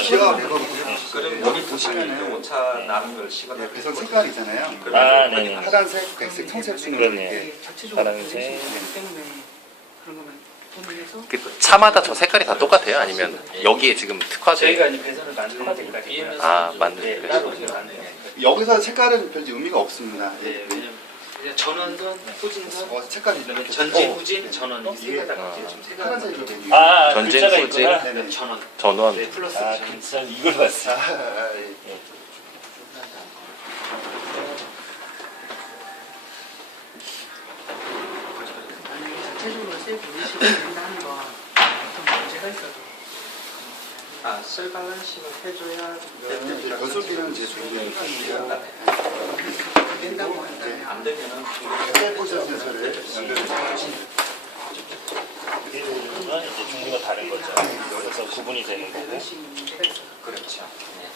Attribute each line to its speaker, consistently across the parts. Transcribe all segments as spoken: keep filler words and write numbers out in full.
Speaker 1: 기가 내거든요.
Speaker 2: 그럼 여기 보시면은 오차 나는 걸 시간.
Speaker 1: 네, 배선 색깔이 있잖아요.
Speaker 3: 아, 네네.
Speaker 1: 파란색, 백색, 청색 순으로
Speaker 3: 그러네.
Speaker 1: 이렇게
Speaker 3: 파란색.
Speaker 4: 때문에 그런 거만 고민해서
Speaker 5: 그 차마다 저 색깔이 다 똑같아요? 아니면 여기에 지금 특화돼?
Speaker 3: 저희가 이제 배선을 만드는 데까지
Speaker 5: 아, 만드는
Speaker 3: 네,
Speaker 5: 데까지.
Speaker 3: 따로 이제 만드는
Speaker 1: 여기서 색깔은 별 의미가 없습니다.
Speaker 3: 네,
Speaker 1: 예.
Speaker 3: 왜냐면 이제 전원선, 후진선,
Speaker 1: 어, 색깔이
Speaker 3: 그다음에
Speaker 1: 이렇게
Speaker 3: 전진,
Speaker 1: 어,
Speaker 3: 후진,
Speaker 1: 네.
Speaker 3: 전원
Speaker 1: 이게
Speaker 3: 세 개다가 이제 좀 색깔
Speaker 1: 파란색으로 된 게.
Speaker 3: 아,
Speaker 5: 전진,
Speaker 3: 글자가
Speaker 5: 후진.
Speaker 3: 있구나.
Speaker 1: 네네.
Speaker 3: 전원.
Speaker 5: 전원.
Speaker 3: 네, 플러스
Speaker 4: 아,
Speaker 3: 전원.
Speaker 4: 글자 이걸 봤어.
Speaker 1: 아, 아, 예.
Speaker 4: 만약에 자체적으로 셀 분리식을 된다는 건 어떤 문제가 있어도
Speaker 2: 아, 셀 밸런싱을 해줘야
Speaker 1: 네, 이제 변속기는 이제 중간이고요.
Speaker 4: 안 된다고 한다면
Speaker 2: 안 되면은
Speaker 1: 셀 포지션 센서를 연결해서
Speaker 3: 얘들과 이제 종류가 다른 거죠. 그래서 구분이 되는 거고.
Speaker 4: 밸런싱 문제가 있어요.
Speaker 2: 그렇죠. 네.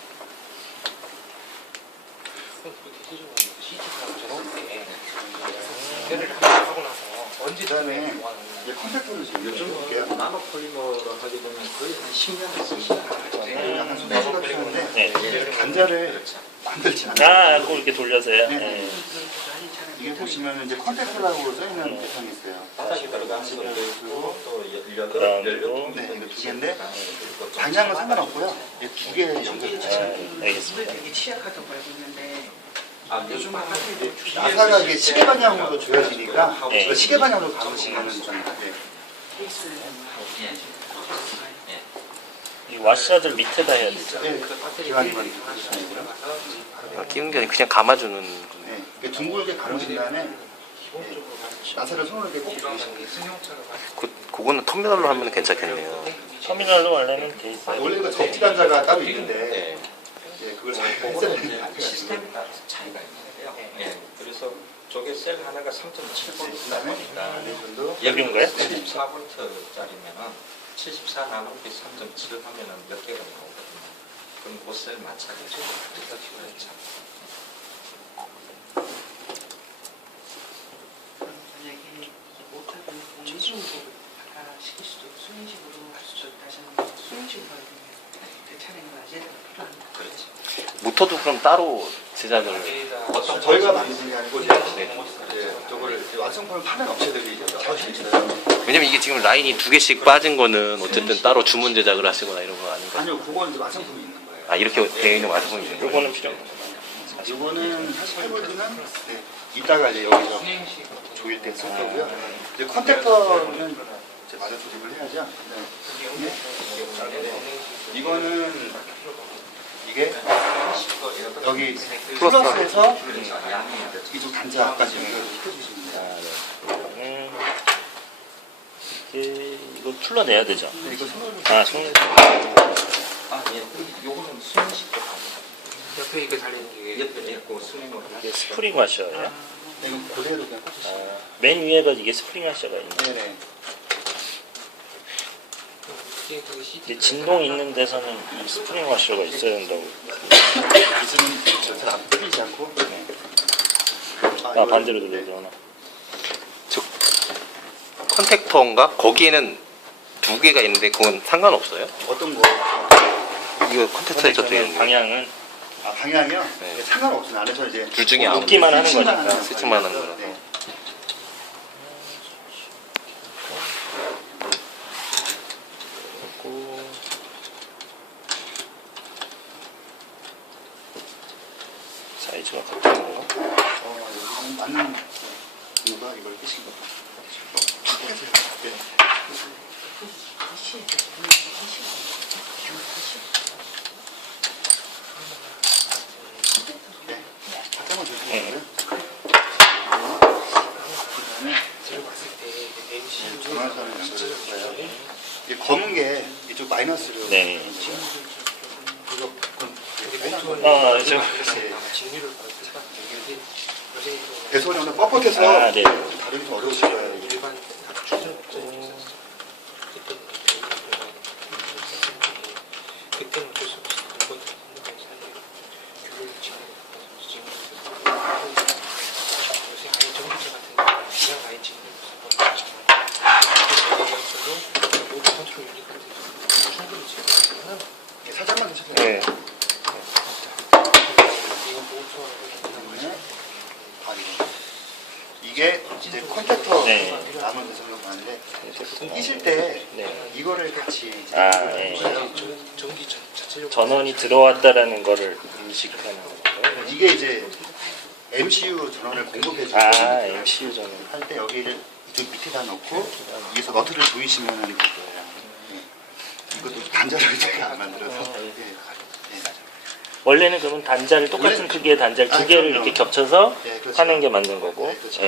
Speaker 1: 그다음에 이제 컨택터를 좀 여쭤볼게요.
Speaker 2: 나노 폴리머로 하게 되면 거의 한 십 년을 쓰시잖아요.
Speaker 1: 약간 소매치가 필요한데
Speaker 3: 네.
Speaker 1: 단자를
Speaker 2: 그렇죠.
Speaker 1: 만들지 않아요.
Speaker 3: 아, 꼭 이렇게 돌려서요.
Speaker 1: 네.
Speaker 3: 네.
Speaker 1: 이게 보시면 이제 컨택터라고 써있는 부분이 있어요.
Speaker 2: 바닥에 들어가는 것도 있고 또 열여덟,
Speaker 3: 그다음에
Speaker 2: 열여덟
Speaker 3: 또
Speaker 1: 네, 이거 두 개인데
Speaker 2: 그리고 좀
Speaker 1: 방향은 상관없고요. 이게 두 개 연결해서
Speaker 3: 네, 알겠습니다.
Speaker 4: 되게 취약하다고 알고 있는데
Speaker 2: 아, 요즘
Speaker 1: 나사가 이게 시계 방향으로 조여지니까
Speaker 3: 네.
Speaker 1: 그 시계 방향으로 가보시면 좀 네.
Speaker 4: 케이스를
Speaker 3: 이 와셔들 밑에다 해야 되죠.
Speaker 1: 네, 기관이만 아니고요.
Speaker 5: 아, 끼운 게 아니고 그냥 감아주는 거네.
Speaker 1: 네, 이렇게 둥글게 가르친 다음에 네, 나사를 손으로 이렇게 꼭 조이시면 돼요.
Speaker 5: 그, 그거는 터미널로 하면 괜찮겠네요.
Speaker 3: 터미널로 하려면 돼 있어요.
Speaker 1: 원래 그 접지 단자가 따로
Speaker 2: 네.
Speaker 1: 있는데 네, 그걸 잘
Speaker 2: 그거는
Speaker 1: 했어야
Speaker 2: 이제
Speaker 1: 되는
Speaker 2: 시스템에 따라서 차이가 있는데요. 예. 그래서 저게 셀 하나가 삼 점 칠 볼트다
Speaker 1: 그다음에
Speaker 2: 보니까
Speaker 1: 네 정도
Speaker 3: 여기인가요?
Speaker 2: 칠십사 볼트짜리면은 칠십사 나누기 삼 점 칠 하면은 몇 개가 나오거든요. 그럼 그 셀 마찬가지로 그래서 그렇죠.
Speaker 4: 만약에 이게 못하면 공식으로 아까 시킬 수도 있고 수행식으로 할 수도 있고 다시 한번 수행식으로 하게 되면 그 차량과 제재가 필요합니다.
Speaker 2: 그렇지.
Speaker 5: 모터도 그럼 따로 제작을.
Speaker 2: 어떤
Speaker 1: 저희가 만드는 게 아니고 이제
Speaker 5: 네.
Speaker 1: 예, 저거를 이제 완성품을 파는 업체들이 이제 자주 있어요.
Speaker 5: 왜냐면 이게 지금 라인이 두 개씩 빠진 거는 어쨌든 따로 주문 제작을 하시거나 이런 거 아닌가?
Speaker 1: 아니요, 그건 이제 완성품이 있는 거예요.
Speaker 5: 아, 이렇게 되어 있는 완성품이 있는 거예요?
Speaker 3: 요거는 필요 없는
Speaker 1: 이거는 사십팔 볼트는 네, 이따가 이제 여기서 조일 때 쓸 거고요. 이제 컨택터는 이제 마저 조립을 해야죠. 네. 이거는 이게 여기 플러스에서 이쪽 단자까지 연결시켜주시면 돼요.
Speaker 3: 음, 이게 이거 풀러내야 되죠.
Speaker 1: 이거 손으로
Speaker 3: 아, 손.
Speaker 2: 아, 예. 요거는 수행식도 가능합니다.
Speaker 4: 옆에 이거 달리는 게
Speaker 2: 옆에 있고 수행으로
Speaker 3: 이게 스프링 와셔예요.
Speaker 1: 이거 그대로 그냥 꽂으시면
Speaker 3: 아, 맨 위에가 이게 스프링 와셔가 있네.
Speaker 1: 네네.
Speaker 3: 이제 진동 있는 데서는 이 스프링 와셔가 있어야 된다고.
Speaker 1: 기술은 잘안 풀리지 않고. 네.
Speaker 3: 아,
Speaker 1: 이거-
Speaker 3: 반대로
Speaker 1: 네.
Speaker 3: 돌려야 되나?
Speaker 5: 저 컨택터인가? 거기에는 두 개가 있는데 그건 상관없어요?
Speaker 1: 어떤 거?
Speaker 5: 이거 컨택터에서 되어 있는 거.
Speaker 3: 방향은
Speaker 1: 아, 방향이요?
Speaker 5: 네.
Speaker 1: 네, 상관없어요. 안에서 이제
Speaker 5: 둘 중에 아무-
Speaker 3: 놓기만 하는
Speaker 1: 스위칭만
Speaker 3: 거니까.
Speaker 1: 하는
Speaker 5: 스위칭만 하는
Speaker 1: 거니까.
Speaker 5: 거라서.
Speaker 1: 네.
Speaker 3: 고 사이즈가 같은 건가?
Speaker 1: 어, 여기는 맞는 이유가 이걸 끼신 것 같아요. 네. 네. 잠깐만 주시고요. 그다음에 전화선을 연결해서요. 이 검은 게 이쪽 마이너스로.
Speaker 3: 네.
Speaker 1: 그거 그럼 해당-
Speaker 3: 아, 저
Speaker 1: 네. 배선이는 뻣뻣해서
Speaker 3: 아, 네.
Speaker 1: 다루기 좀 어려우실 거예요.
Speaker 6: 그때는 어쩔 수 없이 한번 교육을 진행했거든요. 요새 아예 전기차 같은 거 그냥 아예 진행했었거든요. 모두 컨트롤 유닛 같은 거 충분히 진행하면
Speaker 1: 살짝 이제 컨택터
Speaker 3: 네.
Speaker 1: 남은 배선으로 가는데
Speaker 3: 제품.
Speaker 1: 끼실 때
Speaker 3: 네.
Speaker 1: 이거를 같이 이제
Speaker 3: 아,
Speaker 1: 이거를
Speaker 3: 예.
Speaker 1: 거예요.
Speaker 6: 전기 자- 자체적으로
Speaker 3: 전원이 들어왔다라는 거를 인식하는 거예요.
Speaker 1: 이게 이제 엠씨유 전원을 공급해주고
Speaker 3: 아, 엠씨유 전원.
Speaker 1: 할 때 여기를 이쪽 밑에다 놓고 위에서 너트를 조이시면 될 거예요. 네. 이것도 단자를 제가 안 만들어서.
Speaker 3: 아, 예.
Speaker 1: 네. 네.
Speaker 3: 원래는 그러면 단자를 똑같은
Speaker 1: 원래-
Speaker 3: 크기의 단자를 두
Speaker 1: 아,
Speaker 3: 개를
Speaker 1: 그럼요.
Speaker 3: 이렇게 겹쳐서
Speaker 1: 네, 그렇죠.
Speaker 3: 하는 게 맞는 거고.
Speaker 1: 네, 그렇죠.
Speaker 3: 예.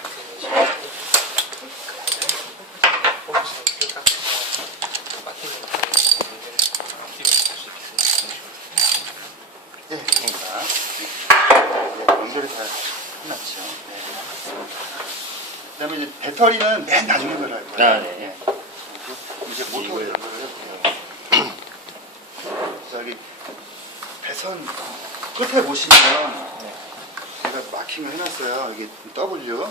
Speaker 1: 네, 됐습니다. 네, 연결이 다 끝났죠. 네. 그다음에 이제 배터리는 맨 나중에 연결할 거예요.
Speaker 3: 아, 네.
Speaker 1: 그리고 이제 모터를 연결을 해볼게요. 여기 배선 끝에 보시면 제가 마킹을 해놨어요. 여기 W.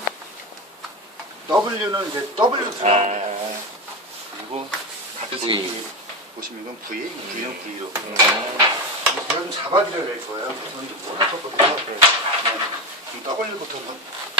Speaker 1: W는 이제 W 들어가면 돼요.
Speaker 3: 아,
Speaker 1: 그리고 같이
Speaker 5: V.
Speaker 1: 보시면 이건 V, V는 V로.
Speaker 3: 음.
Speaker 1: 제가 좀 잡아드려야 될 거예요. 저는 좀 몰랐었거든요. 네. W부터 한번.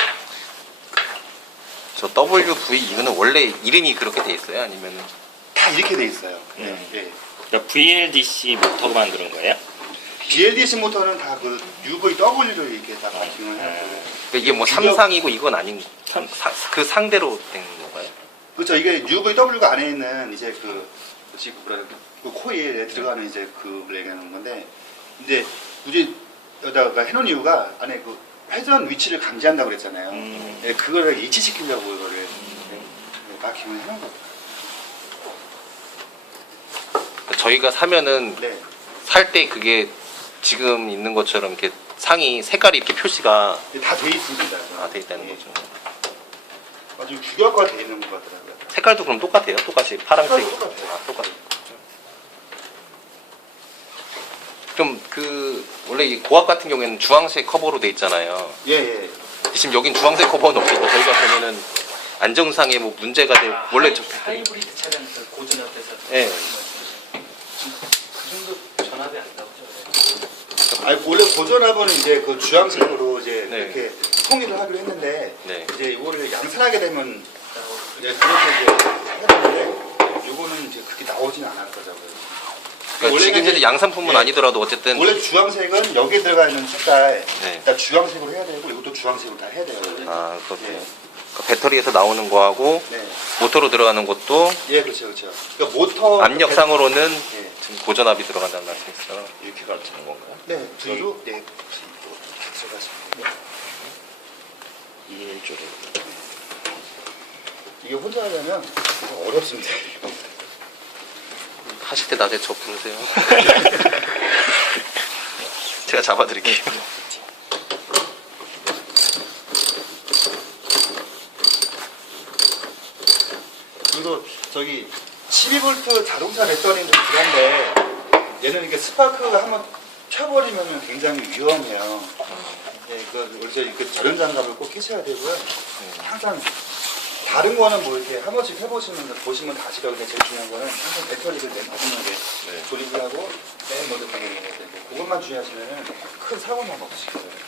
Speaker 5: 저 더블유 브이 이거는 원래 이름이 그렇게 돼 있어요? 아니면은
Speaker 1: 다 이렇게 돼 있어요. 네.
Speaker 3: 음.
Speaker 1: 예.
Speaker 3: 그러니까 브이엘디씨 모터 만드는 거예요?
Speaker 1: 비엘디씨 모터는 다 그 유브이더블유로 이렇게 다 마킹을 해요.
Speaker 5: 그러니까 이게 뭐 삼상이고 이건 아닌 사- 그 상대로 된 건가요?
Speaker 1: 그렇죠. 이게 유브이더블유가 안에 있는 이제 그 뭐지 그 뭐라 그 코일에 들어가는 이제 그걸 얘기하는 건데 이제 굳이 여기다가 해놓은 이유가 안에 그 회전 위치를 감지한다고 그랬잖아요.
Speaker 3: 음.
Speaker 1: 네, 그거를 일치시키려고 이거를 네, 마킹을 해놓은 거예요.
Speaker 5: 저희가 사면은
Speaker 1: 네.
Speaker 5: 살 때 그게 지금 있는 것처럼 이렇게 상이 색깔이 이렇게 표시가
Speaker 1: 다 돼 있습니다.
Speaker 5: 아, 돼 있다는
Speaker 1: 예.
Speaker 5: 거죠.
Speaker 1: 아주 규격화 돼 있는 것 같더라고요.
Speaker 5: 색깔도 그럼 똑같아요? 똑같이 파란색.
Speaker 1: 색깔도 똑같아요.
Speaker 5: 아, 똑같아요. 좀 그 원래 이 고압 같은 경우에는 주황색 커버로 돼 있잖아요.
Speaker 1: 예, 예.
Speaker 5: 지금 여긴 주황색 커버는 없고 저희가 보면은 안정상에 뭐 문제가 돼 원래 저
Speaker 6: 하이브리드 차량에서 고전압에서
Speaker 5: 예.
Speaker 6: 그 정도 전압이 안 나오죠.
Speaker 1: 아니 원래 고전압은 이제 그 주황색으로 이제
Speaker 5: 네.
Speaker 1: 이렇게 통일을 하기로 했는데
Speaker 5: 네.
Speaker 1: 이제 이거를 양산하게 되면 이제 그렇게 이제 하는데 이거는 이제 그렇게 나오진 않았더라고요.
Speaker 5: 그러니까
Speaker 1: 원래는
Speaker 5: 지금 현재
Speaker 1: 이제-
Speaker 5: 양산품은
Speaker 1: 예.
Speaker 5: 아니더라도 어쨌든
Speaker 1: 원래 주황색은 여기에 들어가 있는 색깔
Speaker 5: 네.
Speaker 1: 일단 주황색으로 해야 되고 이것도 주황색으로 다 해야 돼요.
Speaker 5: 아 그렇군요.
Speaker 1: 예.
Speaker 5: 그러니까 배터리에서 나오는 거하고
Speaker 1: 네.
Speaker 5: 모터로 들어가는 것도
Speaker 1: 예, 그렇죠, 그렇죠. 그러니까 모터
Speaker 5: 압력상으로는
Speaker 1: 예.
Speaker 5: 지금 고전압이 들어간다는 말씀이시죠?
Speaker 3: 이렇게 가르치는 건가요?
Speaker 1: 네, V로 네, 들어가시면
Speaker 3: 이일 조리.
Speaker 1: 이게 혼자 하려면 이거 어렵습니다.
Speaker 5: 하실 때 나중에 저 부르세요. 제가 잡아드릴게요.
Speaker 1: 그리고 저기 십이 볼트 자동차 배터리는 좀 그런데 얘는 이게 스파크가 한번 켜버리면 굉장히 위험해요. 예, 그 우리 저희 그 절연 장갑을 꼭 끼셔야 되고요. 항상 다른 거는 뭐 이렇게 한 번씩 해보시면 보시면 다 아시거든요. 제일 중요한 거는 항상 배터리를 맨 마지막에 조립을 하고 맨 먼저 당기는 거예요. 그것만 주의하시면 큰 사고는 없으실 거예요.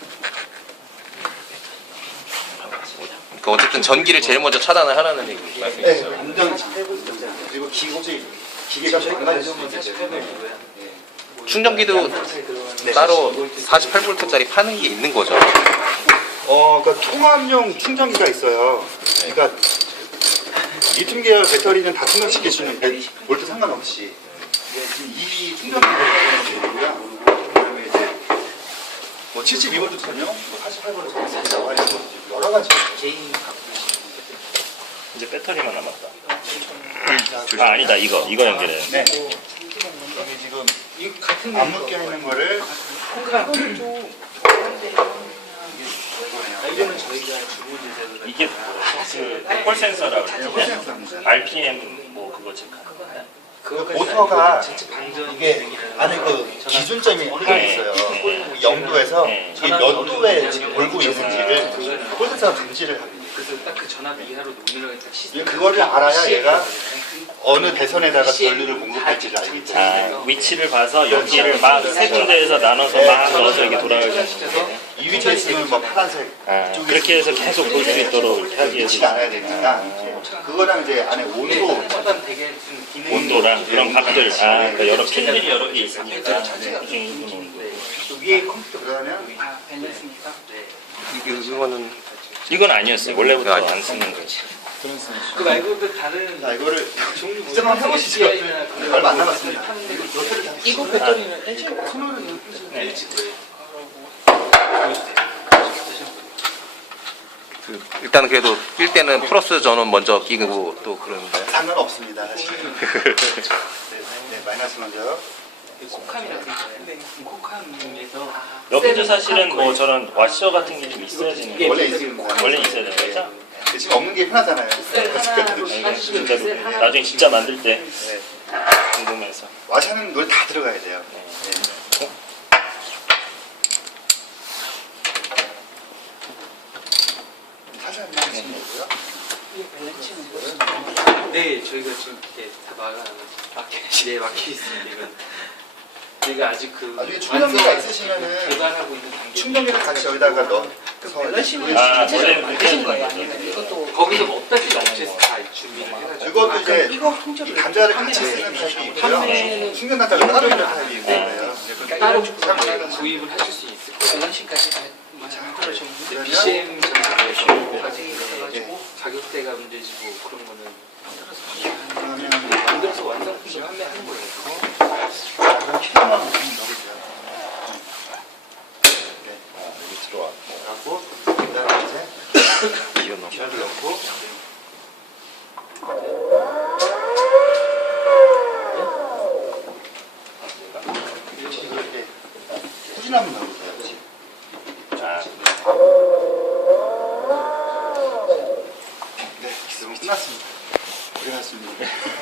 Speaker 5: 그러니까 어쨌든 전기를 제일 먼저 차단을 하라는 얘기
Speaker 1: 네,
Speaker 5: 말씀이시죠?
Speaker 1: 완전 해보시면 그리고 기 혹시 기계가 망가질 수도 있어요.
Speaker 5: 충전기도
Speaker 1: 네.
Speaker 5: 따로 사십팔 볼트짜리 파는 게 있는 거죠.
Speaker 1: 어, 그러니까 통합용 충전기가 있어요. 그러니까 리튬 계열 배터리는 다 충전시킬 수 있는 백 볼트 상관없이 지금 이 충전기가 있고요. 그다음에 이제 뭐 칠십이 볼트 전용, 뭐 사십팔 볼트 전용, 여러 가지.
Speaker 6: 개인
Speaker 3: 이제 배터리만 남았다.
Speaker 1: 자,
Speaker 3: 아, 아니다. 이거. 이거 연결해야 돼.
Speaker 1: 네. 여기 지금
Speaker 6: 이 같은
Speaker 1: 안 묶여 있는 거를
Speaker 6: 이거는 좀 이거는 저희가 주문 제작을
Speaker 3: 이게 그 콜 센서라고 그러죠.
Speaker 1: 센서입니다.
Speaker 3: 알피엠 뭐 그거 체크하는 거예요?
Speaker 1: 그 모터가
Speaker 6: 전체 방전
Speaker 1: 이게 안에 그 기준점이 하나
Speaker 3: 네.
Speaker 1: 있어요. 영 도에서
Speaker 3: 네.
Speaker 1: 이게 몇 도에 지금 돌고 있는지를 콜센서가 감지를 합니다.
Speaker 6: 그래서 딱 그 전압 이하로 놓으려고 딱 시스템.
Speaker 1: 그거를 알아야 얘가 어느 배선에다가
Speaker 6: 씨엠
Speaker 1: 전류를 공급할지를 알겠죠.
Speaker 3: 아, 위치를 봐서 여기를 막 세 군데에서 나눠서
Speaker 1: 네,
Speaker 3: 막 넣어서
Speaker 1: 저는
Speaker 3: 이게 돌아가게 하는
Speaker 6: 시켜서
Speaker 3: 거예요.
Speaker 1: 이 위치에 있으면 뭐 파란색
Speaker 3: 아,
Speaker 1: 이쪽에
Speaker 3: 그렇게 해서
Speaker 1: 있으면
Speaker 3: 계속 볼 수 있도록 이렇게 하기 위해서.
Speaker 1: 위치가 알아야 되니까 그거랑 이제 안에 온도
Speaker 6: 차단 되게 좀 기능이
Speaker 3: 온도랑 그런
Speaker 1: 네,
Speaker 3: 값들,
Speaker 1: 온도.
Speaker 3: 아, 그러니까 여러
Speaker 1: 네.
Speaker 3: 핀들이 여러 개 있으니까
Speaker 6: 네.
Speaker 3: 그중에 있는 온도.
Speaker 6: 또 위에 컴퓨터
Speaker 1: 그러면
Speaker 4: 아, 밸런스니까.
Speaker 6: 네.
Speaker 5: 이게 이거는
Speaker 3: 이건 아니었어요. 원래부터
Speaker 5: 이거 아니었어요.
Speaker 3: 안 쓰는 거지.
Speaker 6: 그 말고도 다른
Speaker 1: 자 이거를
Speaker 6: 종류 뭐
Speaker 1: 진짜 한번 해보시죠.
Speaker 6: 에스디아이나 그런
Speaker 1: 얼마 안 남았습니다.
Speaker 6: 파는 데가 있어요.
Speaker 1: 노트를 다
Speaker 4: 이거
Speaker 1: 쓰시면
Speaker 4: 배터리는 엘지
Speaker 1: 손으로
Speaker 3: 네.
Speaker 6: 엘지 거예요.
Speaker 4: 그러고
Speaker 5: 그 일단 그래도 낄 때는 플러스 전원 먼저 끼고 또 그러는데.
Speaker 1: 상관없습니다. 사실. 네, 네, 마이너스 먼저.
Speaker 4: 콕함이라고 있는데 콕함에서
Speaker 3: 여기도 사실은 뭐 저런 와셔 같은 게 좀 있어야지는
Speaker 1: 원래
Speaker 3: 거예요.
Speaker 1: 있습니다.
Speaker 3: 원래 있어야 되는 거죠?
Speaker 1: 근데 지금 없는 게 편하잖아요.
Speaker 4: 셀 하나로
Speaker 3: 아, 이거
Speaker 4: 하시면
Speaker 3: 진짜로
Speaker 4: 셀 하나
Speaker 3: 나중에 진짜 만들 때
Speaker 1: 네.
Speaker 3: 궁금해서.
Speaker 1: 와샤는 걸 다 들어가야 돼요. 네. 사실 안 나가시는 거고요.
Speaker 4: 이게 밸런스는 뭐예요?
Speaker 6: 네, 저희가 지금 이렇게 다 막아놨어요. 네, 막혀 있습니다. 이건 저희가 아직 그
Speaker 1: 나중에 충전기가
Speaker 6: 완성한
Speaker 1: 있으시면은
Speaker 6: 개발하고 있는 단계.
Speaker 1: 충전기를 같이 여기다가 넣어서
Speaker 4: 밸런스는
Speaker 3: 아,
Speaker 4: 자체가
Speaker 3: 원래는
Speaker 4: 안
Speaker 3: 그렇게
Speaker 4: 되신 거예요?
Speaker 3: 하는
Speaker 4: 아니면
Speaker 3: 거죠.
Speaker 4: 이것도
Speaker 6: 거기서 뭐 없다시 업체에서 다 준비를 해가지고.
Speaker 1: 이것도
Speaker 4: 아,
Speaker 1: 이제
Speaker 4: 그럼 이거 통째로
Speaker 1: 이 감자를 같이
Speaker 4: 판매는
Speaker 1: 쓰는 타입이
Speaker 4: 아니에요?
Speaker 1: 있고요.
Speaker 4: 판매는
Speaker 1: 충전 단자가 따로 있는 타입이 있고요.
Speaker 6: 따로
Speaker 1: 사용하는
Speaker 6: 구입을 하실 수 있을 거예요.
Speaker 4: 밸런스까지 다 만들어져 있는데
Speaker 1: 그러면
Speaker 6: 비씨엠 전자가
Speaker 4: 과정이 있어가지고
Speaker 6: 가격대가 문제지고 그런 거는
Speaker 1: 그러면
Speaker 6: 만들어서 완성품을 판매하는 거예요.
Speaker 1: 그럼 키로만 넣어보세요. 네.
Speaker 3: 여기 들어왔고.
Speaker 1: 하고 그다음에 이제
Speaker 5: 기어 넣고.
Speaker 1: 기름을 넣고 이렇게 후진하면 넣어보세요.
Speaker 3: 아,
Speaker 1: 네, 기름이 끝났습니다. 고생하셨습니다.